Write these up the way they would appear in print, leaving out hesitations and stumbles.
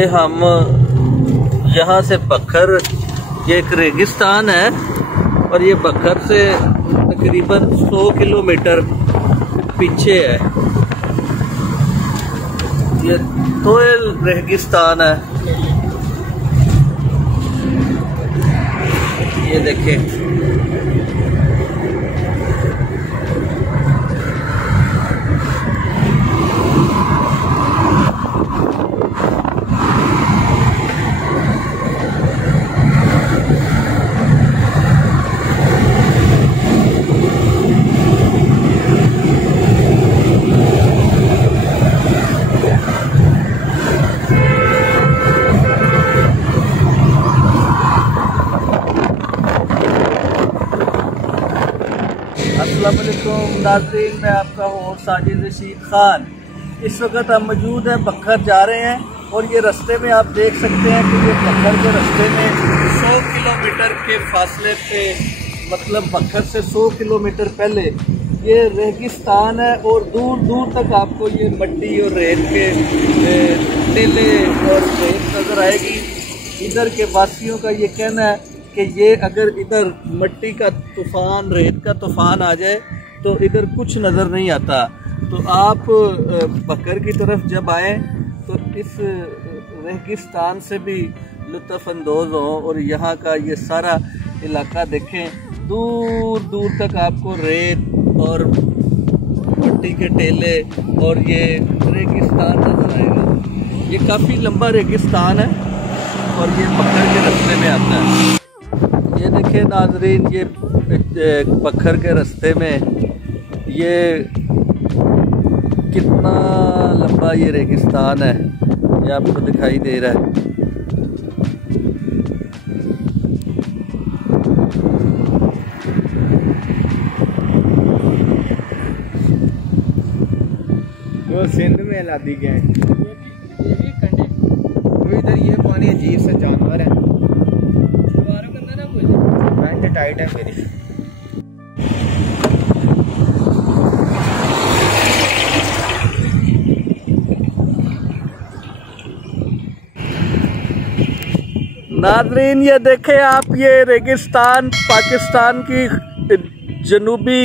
ये हम यहाँ से बखर, ये एक रेगिस्तान है और ये बखर से तकरीबन 100 किलोमीटर पीछे है। ये तोयल रेगिस्तान है। ये देखें, अस्सलाम वालेकुम नाज़रीन, मैं आपका हूँ साजिद रशीद खान। इस वक्त हम मौजूद हैं, बखर जा रहे हैं और ये रास्ते में आप देख सकते हैं कि ये बखर के रास्ते में 100 किलोमीटर के फासले पे, मतलब बखर से 100 किलोमीटर पहले ये रेगिस्तान है और दूर दूर तक आपको ये मट्टी और रेत के टीले और रेत नज़र आएगी। इधर के वासियों का ये कहना है कि ये अगर इधर मट्टी का तूफ़ान, रेत का तूफ़ान आ जाए तो इधर कुछ नज़र नहीं आता। तो आप बखर की तरफ जब आएँ तो इस रेगिस्तान से भी लुत्फ़अंदोज़ हों और यहाँ का ये सारा इलाका देखें। दूर दूर तक आपको रेत और मट्टी के टीले और ये रेगिस्तान नज़र आएगा। ये काफ़ी लंबा रेगिस्तान है और ये बखर के रास्ते में आता है। ये देखिए नाजरीन, ये बखर के रास्ते में ये कितना लंबा ये रेगिस्तान है, ये आपको दिखाई दे रहा है। वो सिंध में लादी गए हैं, ये भी कंडे। तो इधर ये पानी अजीब सा जानवर है, पैंट टाइट है मेरी। नाज़रीन ये देखें आप, ये रेगिस्तान पाकिस्तान की जनूबी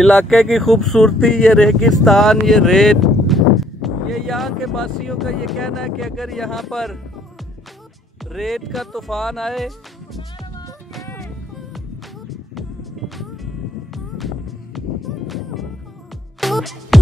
इलाके की खूबसूरती। ये रेगिस्तान, ये रेत, ये यहाँ के वासियों का ये कहना है कि अगर यहाँ पर रेत का तूफान आए you